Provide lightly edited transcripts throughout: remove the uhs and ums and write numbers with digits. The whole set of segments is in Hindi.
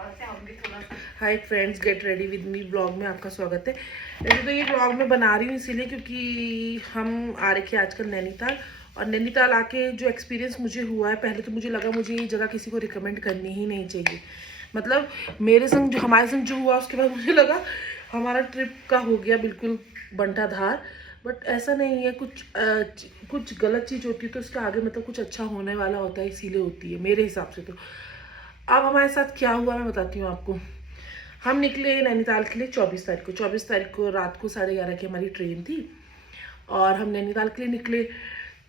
Hi friends, get ready with me blog में आपका स्वागत है। वैसे तो ये ब्लॉग मैं बना रही हूँ इसीलिए क्योंकि हम आ रखे आजकल नैनीताल, और नैनीताल आके जो एक्सपीरियंस मुझे हुआ है, पहले तो मुझे लगा मुझे ये जगह किसी को रिकमेंड करनी ही नहीं चाहिए। मतलब मेरे संग जो हमारे संग जो हुआ उसके बाद मुझे लगा हमारा ट्रिप का हो गया बिल्कुल बंटाधार। बट ऐसा नहीं है, कुछ गलत चीज़ होती है तो उसके आगे मतलब कुछ अच्छा होने वाला होता है, इसीलिए होती है मेरे हिसाब से। तो अब हमारे साथ क्या हुआ मैं बताती हूँ आपको। हम निकले नैनीताल के लिए 24 तारीख को रात को 11:30 की हमारी ट्रेन थी और हम नैनीताल के लिए निकले।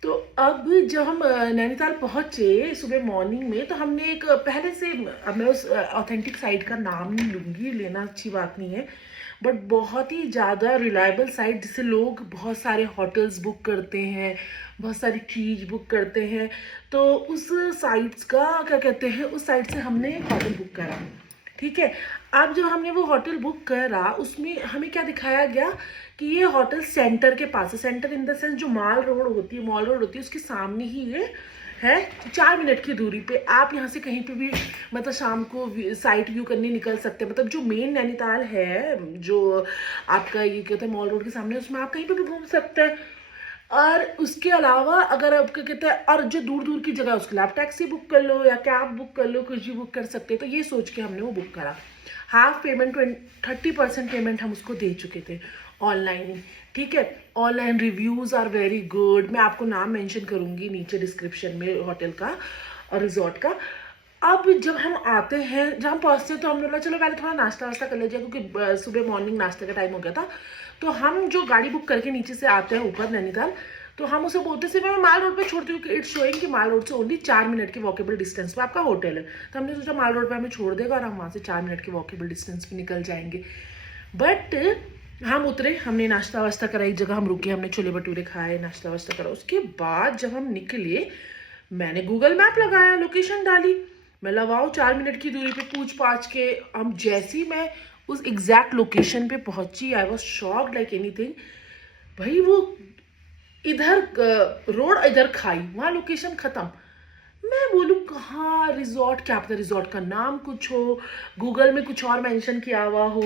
तो अब जब हम नैनीताल पहुंचे सुबह मॉर्निंग में, तो हमने एक पहले से, अब मैं उस ऑथेंटिक साइट का नाम नहीं लूँगी, लेना अच्छी बात नहीं है, बट बहुत ही ज़्यादा रिलायबल साइट जिससे लोग बहुत सारे होटल्स बुक करते हैं, बहुत सारी चीज़ बुक करते हैं। तो उस साइट्स का क्या कहते हैं, उस साइट से हमने होटल बुक करा। ठीक है, अब जब हमने वो होटल बुक करा उसमें हमें क्या दिखाया गया कि ये होटल सेंटर के पास है। सेंटर इन द सेंस जो मॉल रोड होती है उसके सामने ही ये है, 4 मिनट की दूरी पे। आप यहाँ से कहीं पे भी मतलब शाम को साइट व्यू करने निकल सकते हैं। मतलब जो मेन नैनीताल है, जो आपका ये कहते हैं मॉल रोड के सामने, उसमें आप कहीं पे भी घूम सकते हैं। और उसके अलावा अगर आप क्या कहते हैं, और जो दूर दूर की जगह है उसके लिए आप टैक्सी बुक कर लो या कैब बुक कर लो, कुछ भी बुक कर सकते हैं। तो ये सोच के हमने वो बुक करा। हाफ पेमेंट 30% पेमेंट हम उसको दे चुके थे ऑनलाइन ही। ठीक है, online reviews are very good. मैं आपको नाम मेंशन करूँगी नीचे डिस्क्रिप्शन में होटल का और रिजॉर्ट का। अब जब हम आते हैं, जब हम पहुँचते हैं तो हमने बोला चलो पहले थोड़ा नाश्ता वास्ता कर लीजिए, क्योंकि सुबह मॉर्निंग नाश्ते का टाइम हो गया था। तो हम जो गाड़ी बुक करके नीचे से आते हैं ऊपर नैनीताल, तो हम उसे बोलते सिर्फ मैं माल रोड पे छोड़ती हूँ कि इट्स शोइंग कि माल रोड से ओनली 4 मिनट के वॉकेबल डिस्टेंस पे आपका होटल है। तो हमने सोचा माल रोड पे हमें छोड़ देगा और हम वहाँ से 4 मिनट के वॉकेबल डिस्टेंस पे निकल जाएंगे। बट हम उतरे, हमने नाश्ता वास्ता करा, एक जगह हम रुके, हमने छोले भटूरे खाए, नाश्ता वास्ता करा। उसके बाद जब हम निकले, मैंने गूगल मैप लगाया, लोकेशन डाली, मैं लगाओ 4 मिनट की दूरी पे पूछ पाछ के हम जैसी मैं उस एग्जैक्ट लोकेशन पे पहुंची, I was shocked like anything. भाई वो इधर रोड, इधर खाई, वहाँ लोकेशन खत्म। मैं बोलूँ कहाँ रिजॉर्ट, क्या पता रिजॉर्ट का नाम कुछ हो, गूगल में कुछ और मेंशन किया हुआ हो।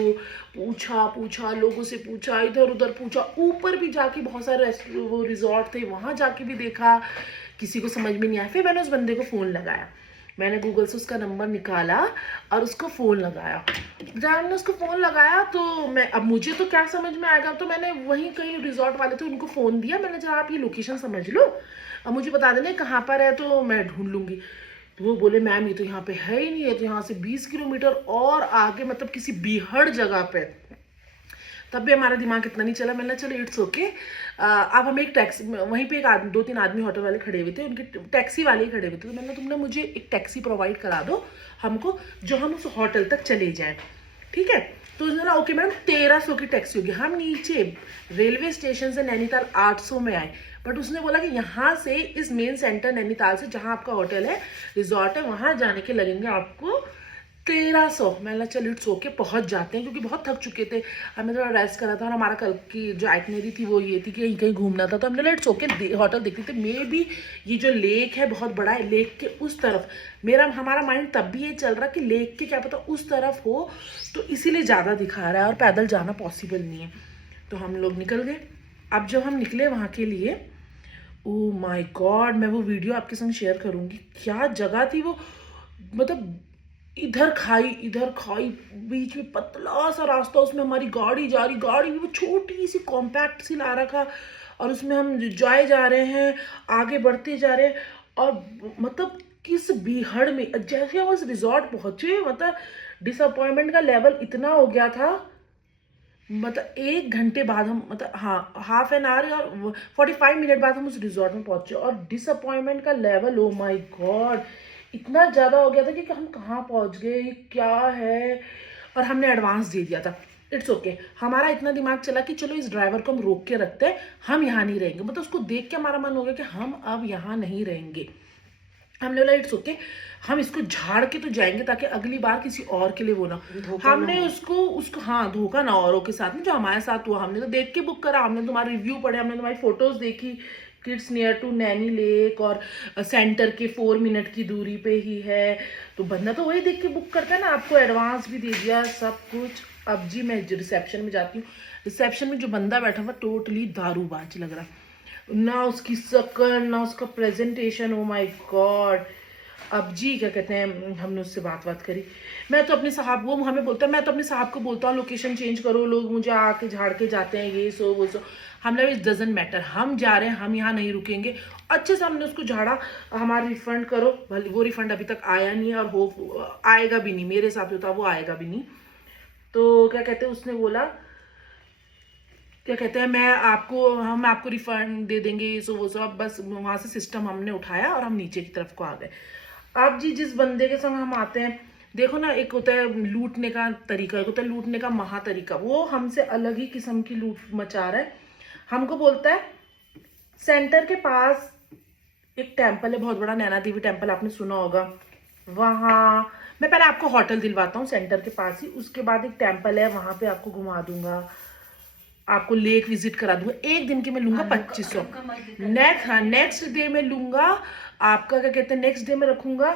पूछा लोगों से, पूछा इधर उधर, पूछा ऊपर भी जाके, बहुत सारे वो रिजॉर्ट थे वहाँ जाके भी देखा, किसी को समझ में नहीं आया। फिर मैंने उस बंदे को फ़ोन लगाया, मैंने गूगल से उसका नंबर निकाला और उसको फ़ोन लगाया। जब मैंने उसको फ़ोन लगाया तो मैं, अब मुझे तो क्या समझ में आएगा, तो मैंने वहीं कहीं रिजॉर्ट वाले थे उनको फ़ोन दिया, मैंने कहा आप ये लोकेशन समझ लो, अब मुझे बता देना कहाँ पर है तो मैं ढूंढ लूँगी। तो वो बोले मैम ये तो यहाँ पे है ही नहीं है, तो यहाँ से 20 किलोमीटर और आगे, मतलब किसी बीहड़ जगह पे। तब भी हमारा दिमाग इतना नहीं चला। मैंने चलो इट्स ओके। अब हमें एक टैक्सी, वहीं पे एक आदमी, 2-3 आदमी होटल वाले खड़े हुए थे, उनके टैक्सी वाले ही खड़े हुए थे। तो मैंने, तुमने मुझे एक टैक्सी प्रोवाइड करा दो हमको, जो हम उस होटल तक चले जाएं। ठीक है, तो उसने बोला ओके मैम, 1300 की टैक्सी होगी। हम नीचे रेलवे स्टेशन से नैनीताल 800 में आए, बट उसने बोला कि यहाँ से इस मेन सेंटर नैनीताल से, जहाँ आपका होटल है, रिजॉर्ट है, वहाँ जाने के लगेंगे आपको 1300। मैंने चल इट्स ओके, पहुँच जाते हैं, क्योंकि बहुत थक चुके थे, हमें थोड़ा रेस्ट करा था और हमारा कल की जो आइटनरी थी वो ये थी कि कहीं कहीं घूमना था। तो हमने इट्स ओके, होटल देखते थे। मे भी ये जो लेक है बहुत बड़ा है, लेक के उस तरफ हमारा माइंड तब भी ये चल रहा कि लेक के क्या पता उस तरफ हो, तो इसीलिए ज़्यादा दिखा रहा है और पैदल जाना पॉसिबल नहीं है। तो हम लोग निकल गए। अब जब हम निकले वहाँ के लिए, ओ माय गॉड, मैं वो वीडियो आपके संग शेयर करूँगी। क्या जगह थी वो, मतलब इधर खाई, बीच में पतला सा रास्ता, उसमें हमारी गाड़ी जा रही, गाड़ी भी वो छोटी सी कॉम्पैक्ट सी ला रखा, और उसमें हम जाए जा रहे हैं, आगे बढ़ते जा रहे हैं। और मतलब किस बीहड़ में, जैसे हम उस रिजॉर्ट पहुंचे, मतलब डिसअपॉइंटमेंट का लेवल इतना हो गया था। मतलब 1 घंटे बाद हम, मतलब हाँ, हाफ एन आवर और 45 मिनट बाद हम उस रिजॉर्ट में पहुंचे, और डिसअपॉइंटमेंट का लेवल, ओ माय गॉड, इतना ज़्यादा हो गया था कि हम कहाँ पहुंच गए, ये क्या है। और हमने एडवांस दे दिया था। इट्स ओके, हमारा इतना दिमाग चला कि चलो इस ड्राइवर को हम रोक के रखते हैं, हम यहाँ नहीं रहेंगे। मतलब उसको देख के हमारा मन हो गया कि हम अब यहाँ नहीं रहेंगे। हमने बोला इट्स ओके, हम इसको झाड़ के तो जाएंगे ताकि अगली बार किसी और के लिए वो ना, हमने उसको हाँ, धोखा ना औरों के साथ में, जो हमारे साथ हुआ। हमने तो देख के बुक करा, हमने तुम्हारे रिव्यू पढ़े, हमने तुम्हारी फोटोज देखी, kids near to Naini lake और सेंटर के 4 मिनट की दूरी पे ही है। तो बंदा तो वही देख के बुक करता है ना। आपको एडवांस भी दे दिया सब कुछ। अब जी मैं रिसेप्शन में जाती हूँ। रिसेप्शन में जो बंदा बैठा हुआ टोटली दारूबाज लग रहा, ना उसकी शक्ल ना उसका प्रेजेंटेशन, ओ माय गॉड। अब जी क्या कहते हैं, हमने उससे बात करी। मैं तो अपने साहब, वो हमें बोलता है, मैं तो अपने साहब को बोलता हूँ लोकेशन चेंज करो, लोग मुझे आके झाड़ के जाते हैं, ये सो वो सो। हमने इट डजंट मैटर, हम जा रहे हैं, हम यहाँ नहीं रुकेंगे। अच्छे से हमने उसको झाड़ा, हमारा रिफंड करो। भले वो रिफंड अभी तक आया नहीं है और हो आएगा भी नहीं, मेरे हिसाब से था वो आएगा भी नहीं। तो क्या कहते हैं, उसने बोला क्या कहते हैं, हम आपको रिफंड दे देंगे, ये सो वो सो। अब बस वहाँ से सिस्टम हमने उठाया और हम नीचे की तरफ को आ गए। अब जी जिस बंदे के संग हम आते हैं, देखो ना, एक होता है लूटने का तरीका, एक होता है लूटने का महा तरीका। वो हमसे अलग ही किस्म की लूट मचा रहा है। हमको बोलता है सेंटर के पास एक टेम्पल है बहुत बड़ा, नैना देवी टेम्पल, आपने सुना होगा। वहाँ मैं पहले आपको होटल दिलवाता हूँ सेंटर के पास ही, उसके बाद एक टेम्पल है, वहाँ पे आपको घुमा दूंगा, आपको लेक विजिट करा दूंगा। एक दिन के मैं लूंगा 2500। नेक्स्ट डे में लूंगा आपका, क्या कहते हैं, नेक्स्ट डे में रखूंगा